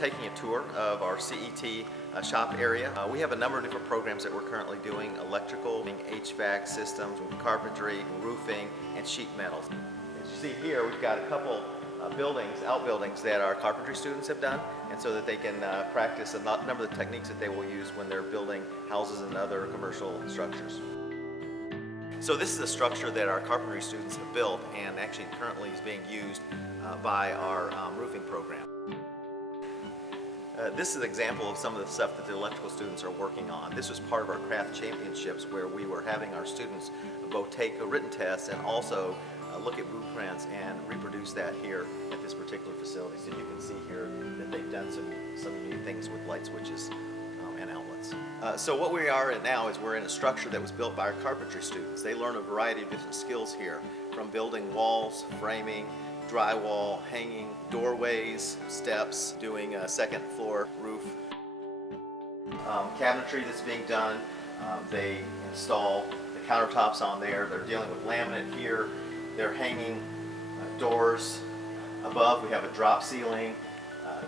taking a tour of our CET shop area. We have a number of different programs that we're currently doing: electrical, HVAC systems, carpentry, roofing, and sheet metals. As you see here, we've got a couple outbuildings that our carpentry students have done, and so that they can practice a number of the techniques that they will use when they're building houses and other commercial structures. So this is a structure that our carpentry students have built and actually currently is being used by our roofing program. This is an example of some of the stuff that the electrical students are working on. This was part of our craft championships, where we were having our students both take a written test and also look at blueprints and reproduce that here at this particular facility. So you can see here that they've done some unique things with light switches and outlets. So what we are in now is we're in a structure that was built by our carpentry students. They learn a variety of different skills here, from building walls, framing, drywall, hanging, doorways, steps, doing a second floor roof. Cabinetry that's being done. They install the countertops on there. They're dealing with laminate here. They're hanging doors. Above we have a drop ceiling.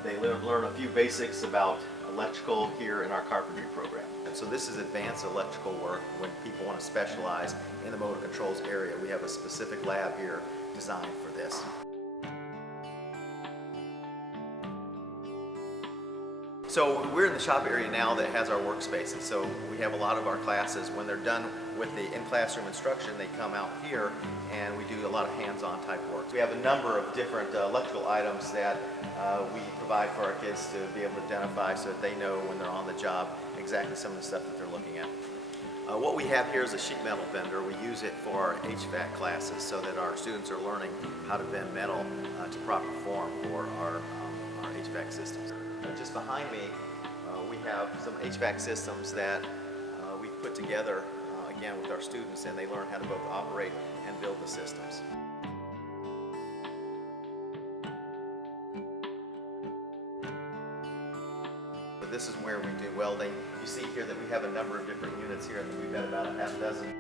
They learn a few basics about electrical here in our carpentry program. And so this is advanced electrical work when people want to specialize in the motor controls area. We have a specific lab here designed for this. So we're in the shop area now that has our workspace, and so we have a lot of our classes. When they're done with the in-classroom instruction, they come out here and we do a lot of hands-on type work. We have a number of different electrical items that we provide for our kids to be able to identify, so that they know when they're on the job exactly some of the stuff that they're looking at. What we have here is a sheet metal bender. We use it for our HVAC classes so that our students are learning how to bend metal to proper form for our HVAC systems. Just behind me, we have some HVAC systems that we've put together, again, with our students, and they learn how to both operate and build the systems. This is where we do welding. You see here that we have a number of different units here, and we've got about a half dozen.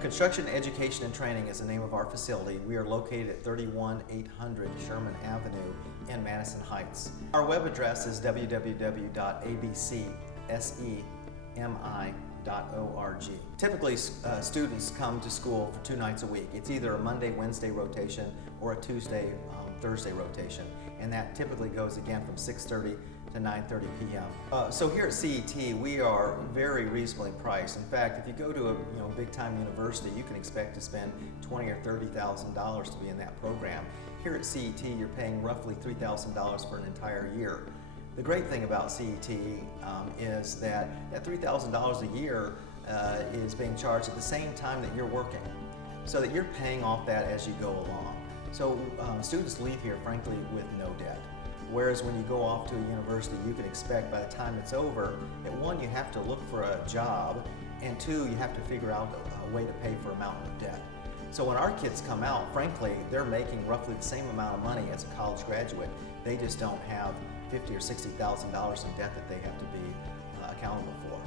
Construction Education and Training is the name of our facility. We are located at 31800 Sherman Avenue in Madison Heights. Our web address is www.abcsemi.org. Typically, students come to school for 2 nights a week. It's either a Monday-Wednesday rotation or a Tuesday-Thursday rotation, and that typically goes again from 6:30 to 9:30 p.m. So here at CET, we are very reasonably priced. In fact, if you go to a big-time university, you can expect to spend $20,000 or $30,000 to be in that program. Here at CET, you're paying roughly $3,000 for an entire year. The great thing about CET is that that $3,000 a year is being charged at the same time that you're working, so that you're paying off that as you go along. So students leave here, frankly, with no debt. Whereas when you go off to a university, you can expect by the time it's over that, 1, you have to look for a job, and 2, you have to figure out a way to pay for a mountain of debt. So when our kids come out, frankly, they're making roughly the same amount of money as a college graduate. They just don't have $50,000 or $60,000 in debt that they have to be accountable for.